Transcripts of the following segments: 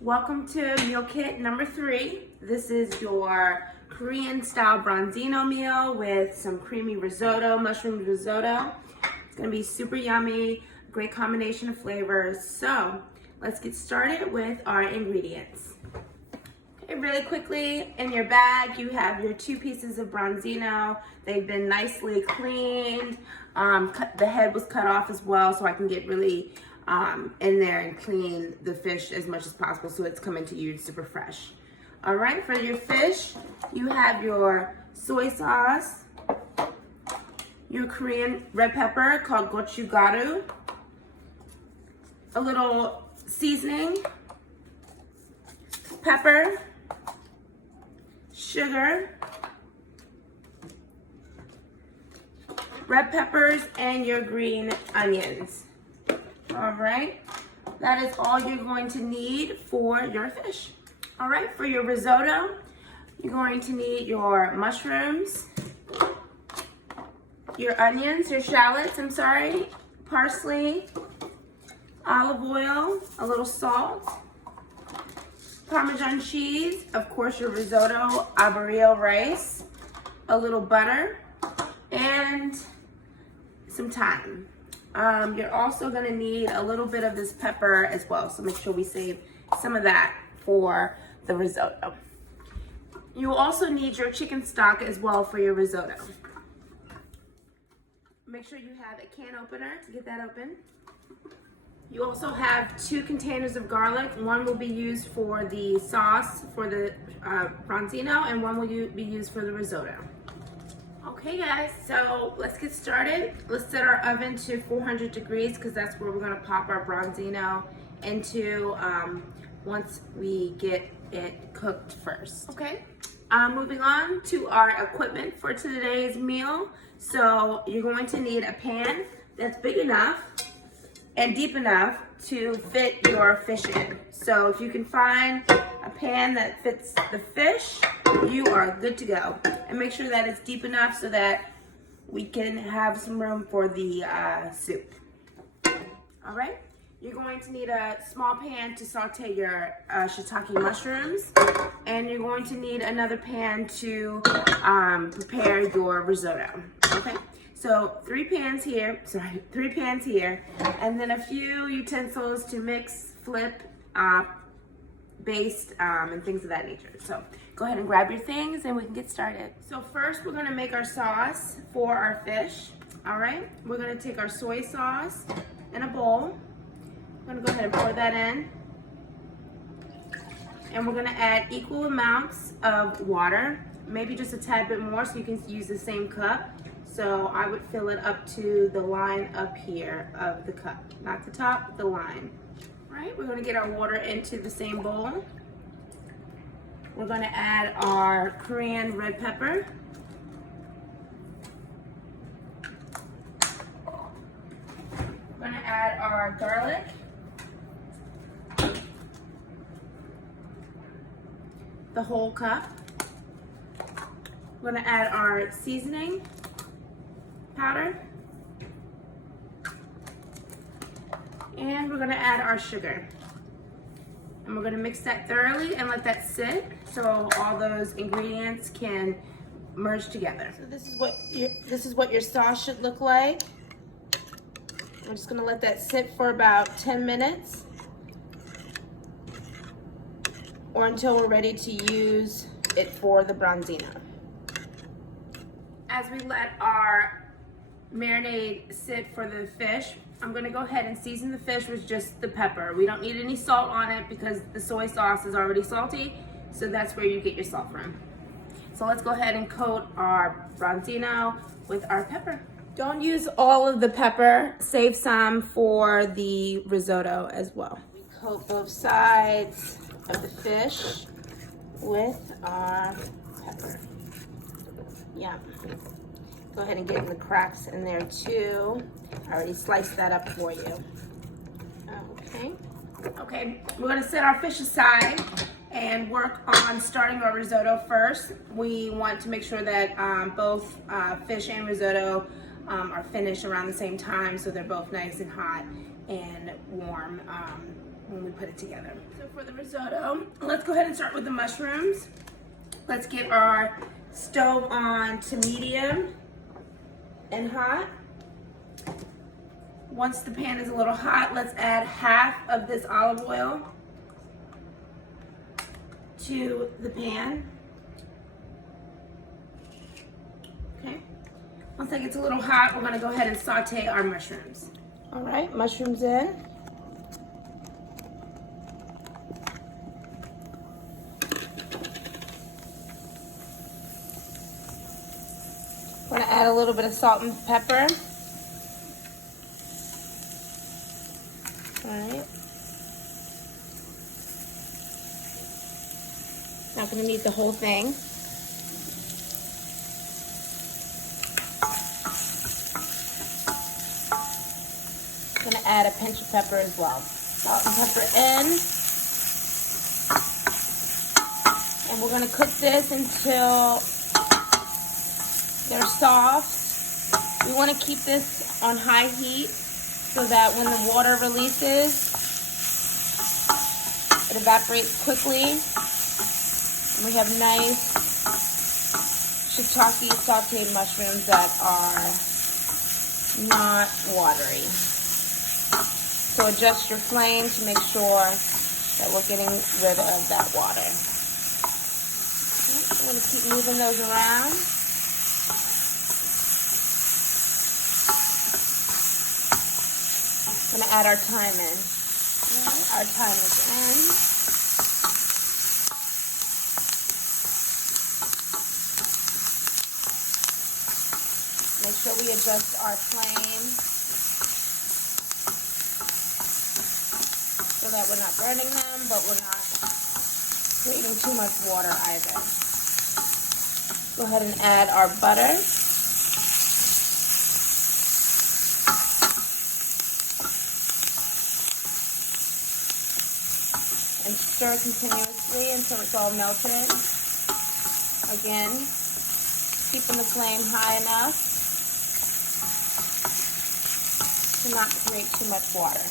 Welcome to meal kit number 3. This is your Korean style Branzino meal with some creamy risotto, mushroom risotto. It's gonna be super yummy, great combination of flavors. So let's get started with our ingredients. Okay, really quickly, in your bag you have your 2 pieces of Branzino. They've been nicely cleaned. The head was cut off as well, so I can get really in there and clean the fish as much as possible so it's coming to you super fresh. All right, for your fish, you have your soy sauce, your Korean red pepper called gochugaru, a little seasoning, pepper, sugar, red peppers, and your green onions. All right, that is all you're going to need for your fish. All right, for your risotto, you're going to need your mushrooms, your onions, your shallots, parsley, olive oil, a little salt, Parmesan cheese, of course your risotto arborio rice, a little butter, and some thyme. You're also gonna need a little bit of this pepper as well, so make sure we save some of that for the risotto. You will also need your chicken stock as well for your risotto. Make sure you have a can opener to get that open. You also have 2 containers of garlic. One will be used for the sauce for the Branzino, and one will be used for the risotto. Okay guys, so let's get started. Let's set our oven to 400 degrees because that's where we're gonna pop our Branzino into once we get it cooked first. Okay, moving on to our equipment for today's meal. So you're going to need a pan that's big enough and deep enough to fit your fish in. So if you can find a pan that fits the fish, you are good to go. And make sure that it's deep enough so that we can have some room for the soup. All right, you're going to need a small pan to saute your shiitake mushrooms, and you're going to need another pan to prepare your risotto. Okay, so 3 pans here, and then a few utensils to mix, flip, baste, and things of that nature. So go ahead and grab your things and we can get started. So first we're gonna make our sauce for our fish. All right, we're gonna take our soy sauce in a bowl. I'm gonna go ahead and pour that in. And we're gonna add equal amounts of water, maybe just a tad bit more so you can use the same cup. So I would fill it up to the line up here of the cup, not the top, but the line. All right, we're gonna get our water into the same bowl. We're gonna add our Korean red pepper. We're gonna add our garlic. The whole cup. We're gonna add our seasoning powder. And we're gonna add our sugar. And we're gonna mix that thoroughly and let that sit so all those ingredients can merge together. So this is what your sauce should look like. I'm just gonna let that sit for about 10 minutes or until we're ready to use it for the Branzino. As we let our marinade sit for the fish, I'm gonna go ahead and season the fish with just the pepper. We don't need any salt on it because the soy sauce is already salty, so that's where you get your salt from. So let's go ahead and coat our Branzino with our pepper. Don't use all of the pepper, save some for the risotto as well. We coat both sides of the fish with our pepper. Yeah. Go ahead and get the cracks in there too. I already sliced that up for you. Okay, we're gonna set our fish aside and work on starting our risotto first. We want to make sure that both fish and risotto are finished around the same time so they're both nice and hot and warm when we put it together. So for the risotto, let's go ahead and start with the mushrooms. Let's get our stove on to medium and hot. Once the pan is a little hot, let's add half of this olive oil to the pan. Okay. Once that gets a little hot, we're gonna go ahead and saute our mushrooms. All right, mushrooms in. We're gonna add a little bit of salt and pepper. All right. Not gonna need the whole thing. Gonna add a pinch of pepper as well. Salt and pepper in. And we're gonna cook this until they're soft. We wanna keep this on high heat so that when the water releases, it evaporates quickly. And we have nice shiitake sauteed mushrooms that are not watery. So adjust your flame to make sure that we're getting rid of that water. Okay, I'm going to keep moving those around. I'm going to add our thyme in. Okay, our thyme is in. Make sure we adjust our flame so that we're not burning them, but we're not creating too much water either. Go ahead and add our butter. And stir continuously until it's all melted. Again, keeping the flame high enough to not create too much water.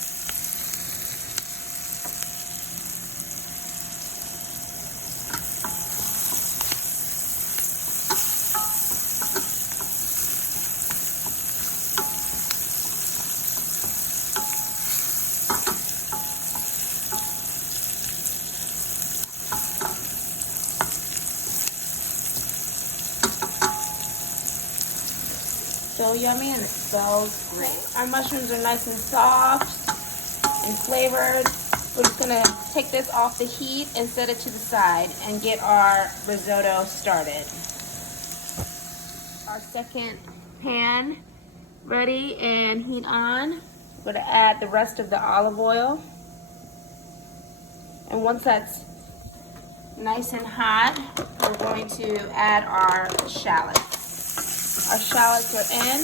So yummy and it smells great. Our mushrooms are nice and soft and flavored. We're just gonna take this off the heat and set it to the side and get our risotto started. Our second pan ready and heat on. We're gonna add the rest of the olive oil. And once that's nice and hot, we're going to add our shallots. Our shallots are in.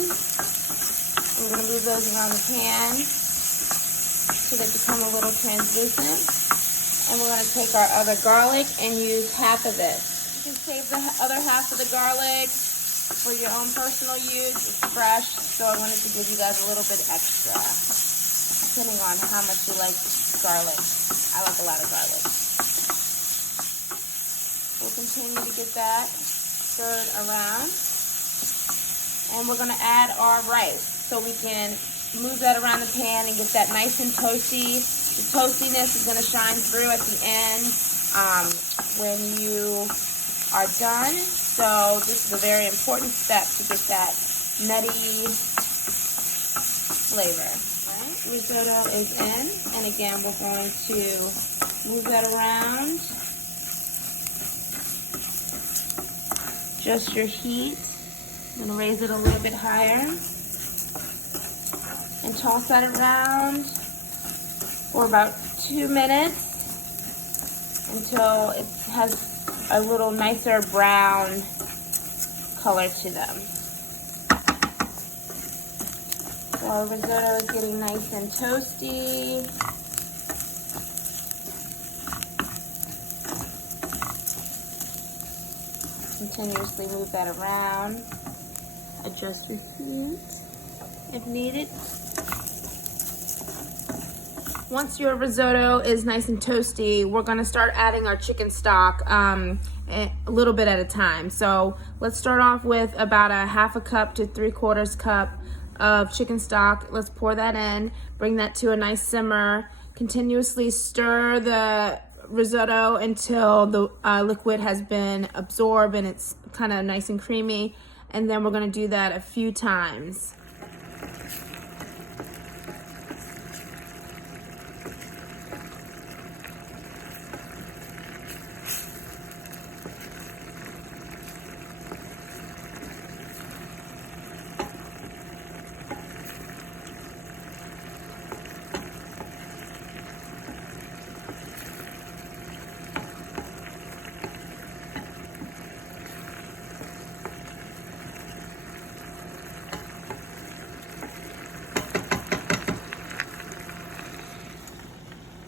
We're going to move those around the pan so they become a little translucent. And we're going to take our other garlic and use half of it. You can save the other half of the garlic for your own personal use. It's fresh, so I wanted to give you guys a little bit extra, depending on how much you like garlic. I like a lot of garlic. We'll continue to get that stirred around. And we're gonna add our rice so we can move that around the pan and get that nice and toasty. The toastiness is gonna shine through at the end when you are done. So this is a very important step to get that nutty flavor. Right? Risotto is in, and again we're going to move that around. Adjust your heat. I'm gonna raise it a little bit higher and toss that around for about 2 minutes until it has a little nicer brown color to them. So our risotto is getting nice and toasty. Continuously move that around. Adjust your heat if needed. Once your risotto is nice and toasty, we're gonna start adding our chicken stock a little bit at a time. So let's start off with about a 1/2 cup to 3/4 cup of chicken stock. Let's pour that in, bring that to a nice simmer, continuously stir the risotto until the liquid has been absorbed and it's kind of nice and creamy. And then we're gonna do that a few times.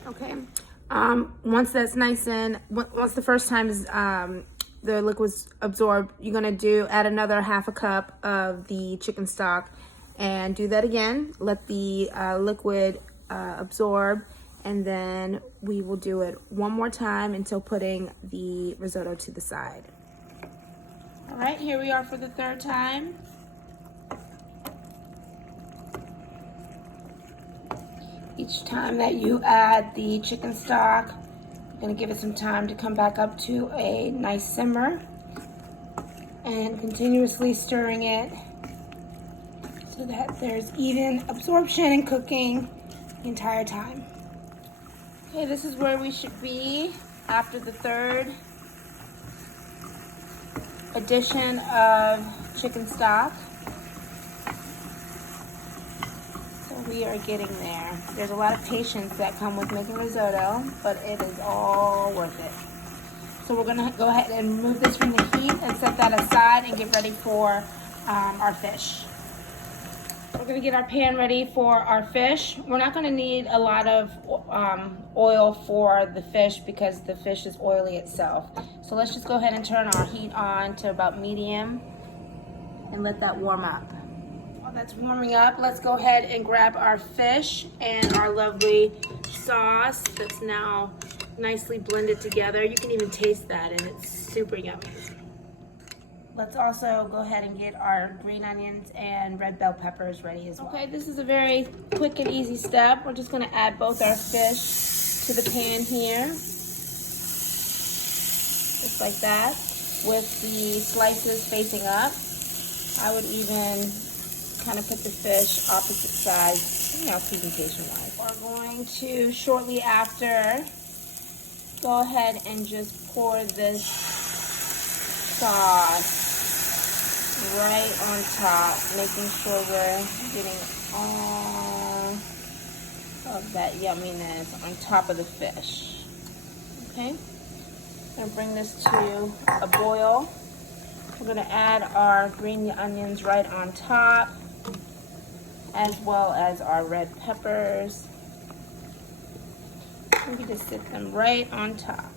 Okay, once that's nice and once the first time is the liquid's absorbed, you're gonna add another 1/2 cup of the chicken stock and do that again. Let the liquid absorb, and then we will do it one more time until putting the risotto to the side. All right, here we are for the third time. Each time that you add the chicken stock, you're gonna give it some time to come back up to a nice simmer and continuously stirring it so that there's even absorption and cooking the entire time. Okay, this is where we should be after the third addition of chicken stock. We are getting there. There's a lot of patience that come with making risotto, but it is all worth it. So we're gonna go ahead and remove this from the heat and set that aside and get ready for our fish. We're gonna get our pan ready for our fish. We're not gonna need a lot of oil for the fish because the fish is oily itself. So let's just go ahead and turn our heat on to about medium and let that warm up. That's warming up. Let's go ahead and grab our fish and our lovely sauce that's now nicely blended together. You can even taste that, and it's super yummy. Let's also go ahead and get our green onions and red bell peppers ready as well. Okay, this is a very quick and easy step. We're just gonna add both our fish to the pan here, just like that, with the slices facing up. I would even kind of put the fish opposite sides, presentation-wise. We're going to, shortly after, go ahead and just pour this sauce right on top, making sure we're getting all of that yumminess on top of the fish. Okay, I'm gonna bring this to a boil. We're gonna add our green onions right on top, as well as our red peppers. We can just sit them right on top.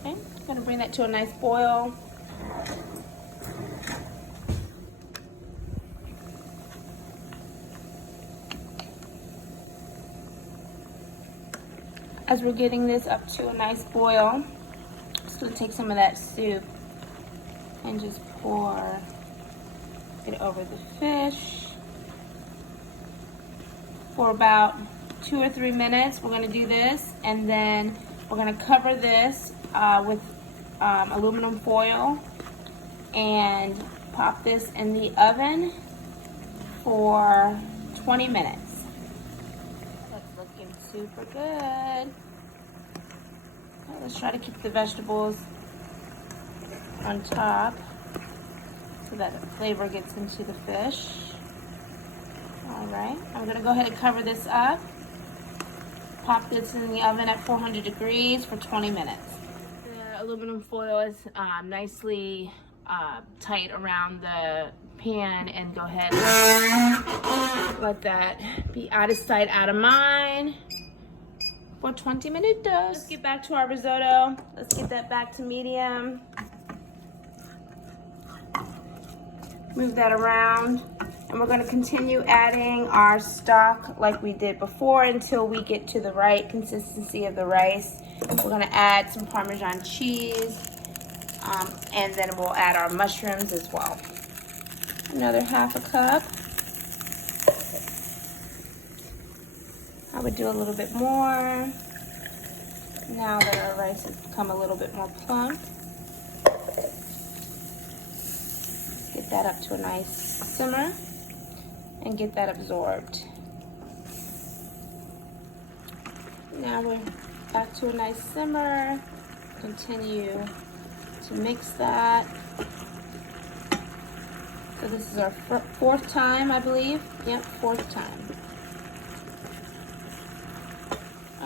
Okay, I'm gonna bring that to a nice boil. As we're getting this up to a nice boil, I'm just gonna take some of that soup and just pour it over the fish for about 2 or 3 minutes. We're going to do this, and then we're going to cover this with aluminum foil and pop this in the oven for 20 minutes. That's looking super good. Okay, let's try to keep the vegetables on top so that the flavor gets into the fish. All right, I'm gonna go ahead and cover this up. Pop this in the oven at 400 degrees for 20 minutes. The aluminum foil is nicely tight around the pan, and go ahead and let that be out of sight, out of mind for 20 minutes. Let's get back to our risotto. Let's get that back to medium. Move that around. And we're going to continue adding our stock like we did before until we get to the right consistency of the rice. We're going to add some Parmesan cheese, and then we'll add our mushrooms as well. Another half a cup. I would do a little bit more now that our rice has become a little bit more plump. Get that up to a nice simmer and get that absorbed. Now we're back to a nice simmer. Continue to mix that. So this is our fourth time, I believe. Yep, fourth time.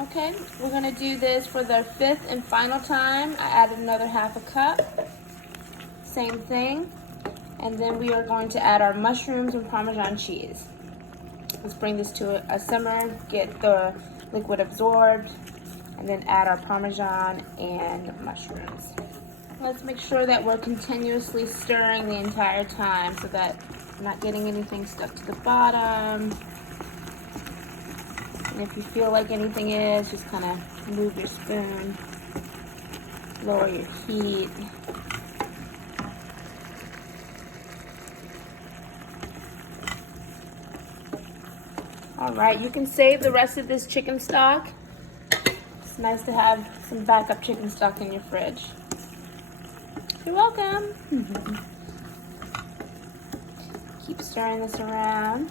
Okay, we're gonna do this for the fifth and final time. I added another half a cup. Same thing. And then we are going to add our mushrooms and Parmesan cheese. Let's bring this to a simmer, get the liquid absorbed, and then add our Parmesan and mushrooms. Let's make sure that we're continuously stirring the entire time so that we're not getting anything stuck to the bottom. And if you feel like anything is, just kind of move your spoon, lower your heat. All right, you can save the rest of this chicken stock. It's nice to have some backup chicken stock in your fridge. You're welcome. Keep stirring this around.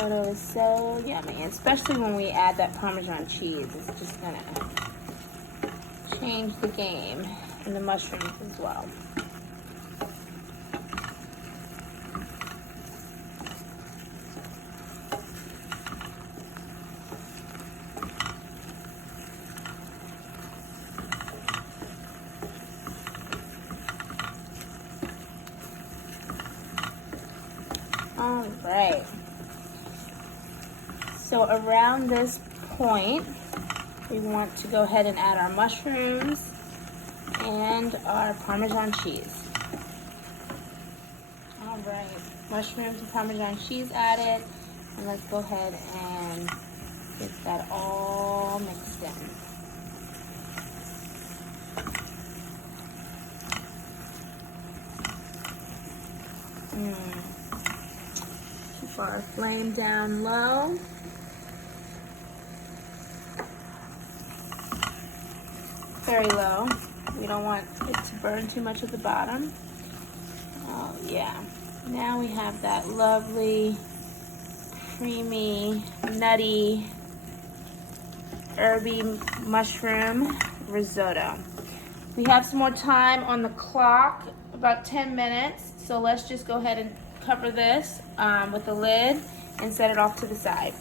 Risotto is so yummy, especially when we add that Parmesan cheese. It's just gonna change the game, and the mushrooms as well. All right. So around this point, we want to go ahead and add our mushrooms and our Parmesan cheese. All right, mushrooms and Parmesan cheese added, and let's go ahead and get that all mixed in. Keep our flame down low. Very low. We don't want it to burn too much at the bottom. Oh yeah. Now we have that lovely, creamy, nutty, herby mushroom risotto. We have some more time on the clock, about 10 minutes. So let's just go ahead and cover this with the lid and set it off to the side.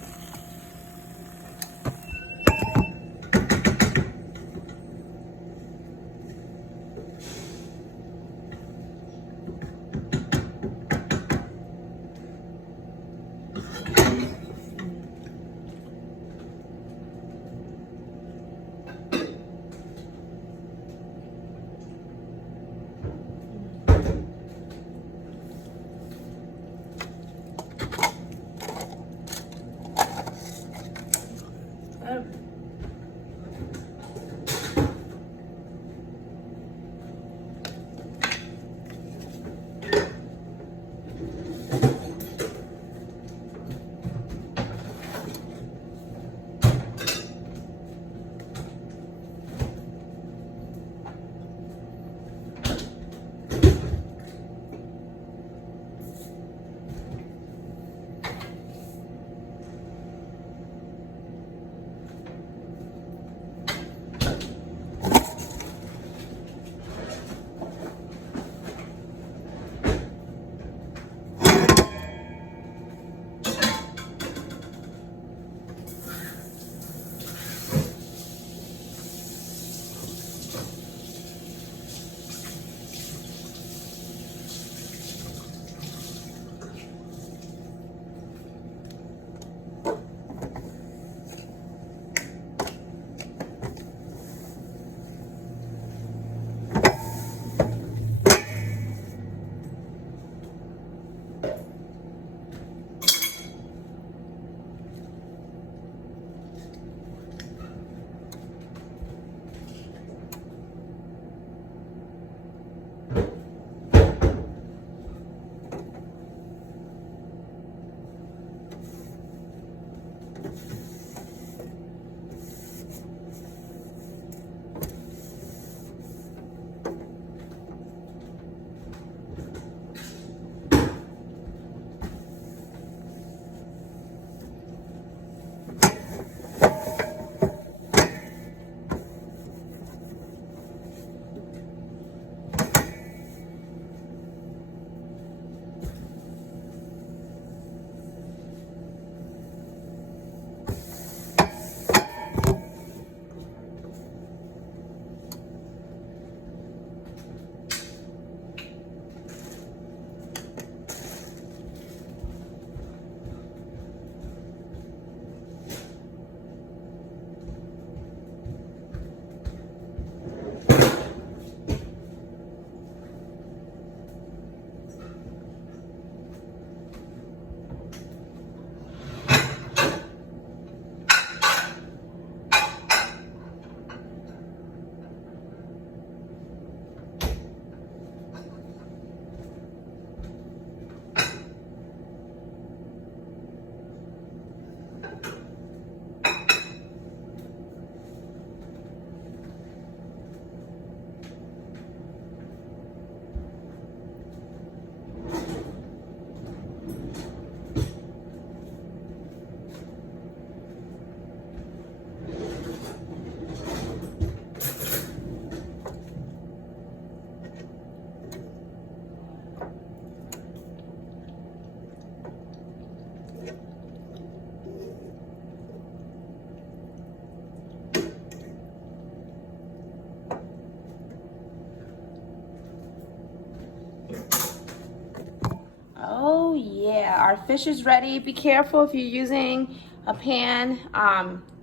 yeah, our fish is ready. Be careful if you're using a pan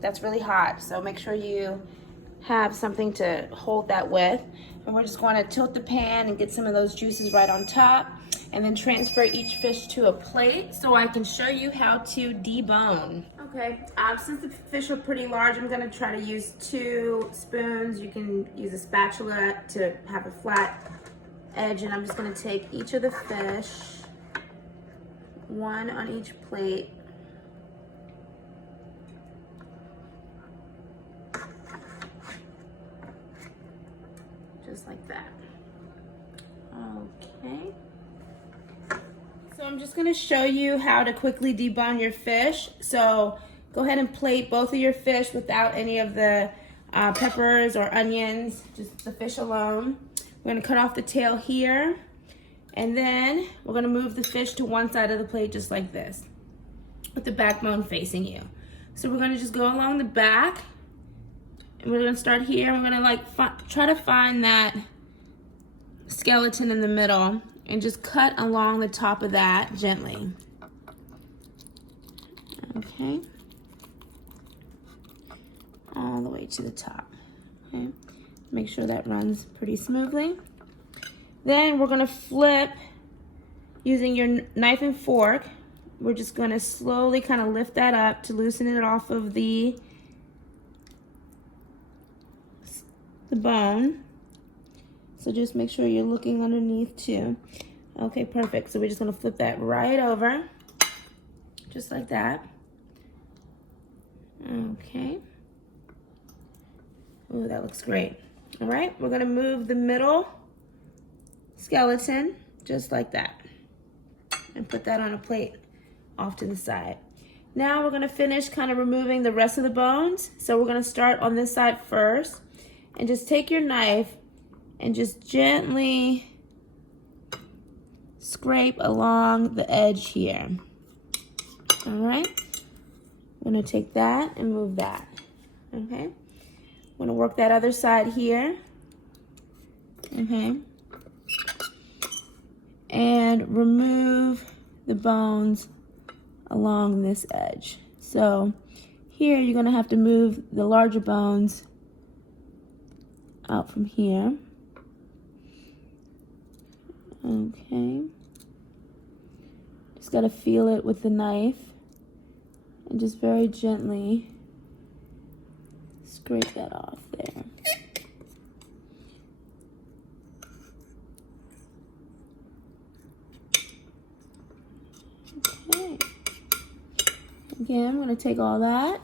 that's really hot. So make sure you have something to hold that with. And we're just going to tilt the pan and get some of those juices right on top, and then transfer each fish to a plate so I can show you how to debone. Okay, since the fish are pretty large, I'm gonna try to use 2 spoons. You can use a spatula to have a flat edge, and I'm just gonna take each of the fish, 1 on each plate. Just like that. Okay. So I'm just gonna show you how to quickly debone your fish. So go ahead and plate both of your fish without any of the peppers or onions, just the fish alone. We're gonna cut off the tail here, and then we're gonna move the fish to one side of the plate just like this, with the backbone facing you. So we're gonna just go along the back, and we're gonna start here. We're gonna try to find that skeleton in the middle and just cut along the top of that gently. Okay. All the way to the top. Okay. Make sure that runs pretty smoothly. Then we're gonna flip using your knife and fork. We're just gonna slowly kind of lift that up to loosen it off of the bone. So just make sure you're looking underneath too. Okay, perfect. So we're just gonna flip that right over, just like that. Okay. Ooh, that looks great. All right, we're gonna move the middle skeleton just like that and put that on a plate off to the side. Now we're gonna finish kind of removing the rest of the bones. So we're gonna start on this side first, and just take your knife and just gently scrape along the edge here. All right, I'm gonna take that and move that. Okay, I'm gonna work that other side here. Okay, and remove the bones along this edge. So here you're gonna have to move the larger bones out from here. Okay, just gotta feel it with the knife and just very gently scrape that off there. Okay, again, I'm gonna take all that,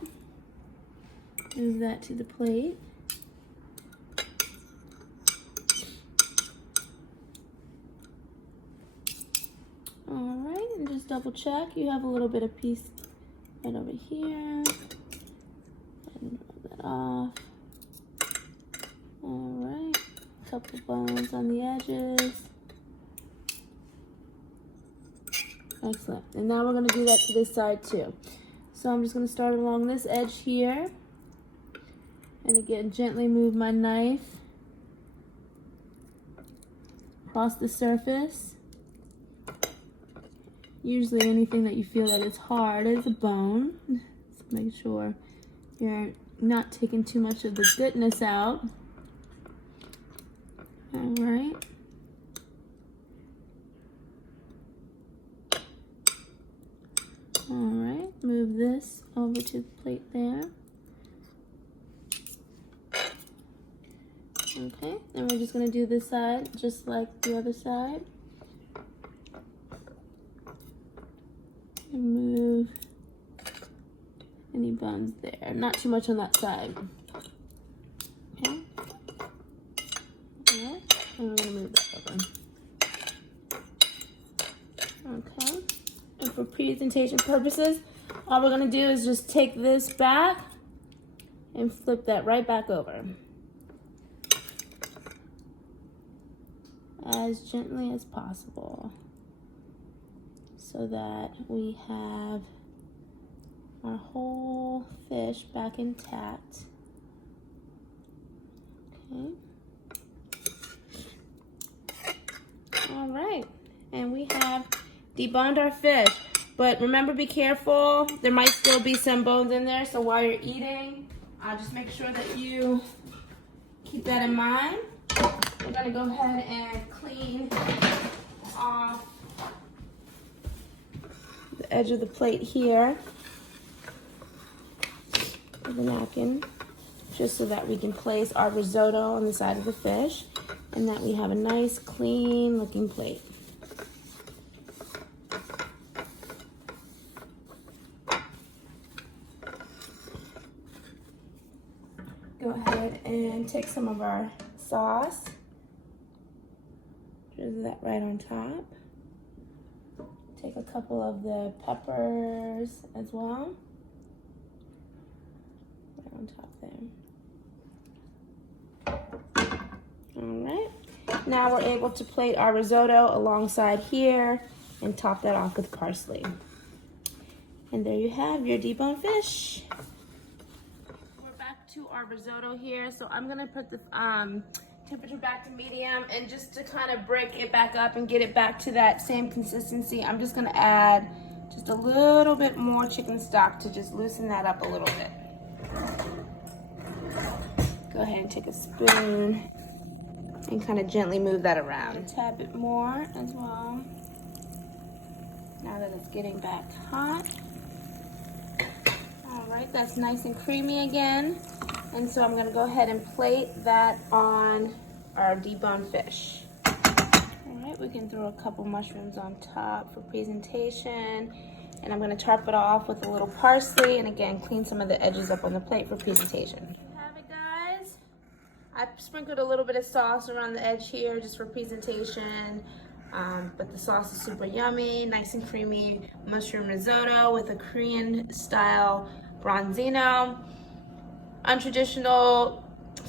move that to the plate. Alright, and just double check. You have a little bit of piece right over here. And roll that off. Alright, a couple bones on the edges. Excellent. And now we're going to do that to this side too. So I'm just going to start along this edge here. And again, gently move my knife across the surface. Usually anything that you feel that is hard is a bone. So make sure you're not taking too much of the goodness out. All right. All right, move this over to the plate there. Okay, and we're just gonna do this side just like the other side. And move any bones there. Not too much on that side. Okay. Alright, and we're gonna move that over. Okay. And for presentation purposes, all we're gonna do is just take this back and flip that right back over. As gently as possible, so that we have our whole fish back intact. Okay. All right, and we have deboned our fish. But remember, be careful. There might still be some bones in there, so while you're eating, just make sure that you keep that in mind. We're gonna go ahead and clean off the edge of the plate here with a napkin, just so that we can place our risotto on the side of the fish and that we have a nice, clean looking plate. Go ahead and take some of our sauce, drizzle that right on top. Take a couple of the peppers as well, right on top there. All right, now we're able to plate our risotto alongside here and top that off with parsley. And there you have your deboned fish. To our risotto here, so I'm gonna put the temperature back to medium, and just to kind of break it back up and get it back to that same consistency, I'm just gonna add just a little bit more chicken stock to just loosen that up a little bit. Go ahead and take a spoon and kind of gently move that around. A tad bit more as well, now that it's getting back hot. All right, that's nice and creamy again. And so I'm gonna go ahead and plate that on our deboned fish. All right, we can throw a couple mushrooms on top for presentation. And I'm gonna top it off with a little parsley, and again, clean some of the edges up on the plate for presentation. There you have it, guys. I sprinkled a little bit of sauce around the edge here just for presentation. But the sauce is super yummy, nice and creamy mushroom risotto with a Korean style Branzino. Untraditional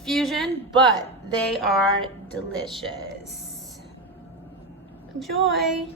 fusion, but they are delicious. Enjoy.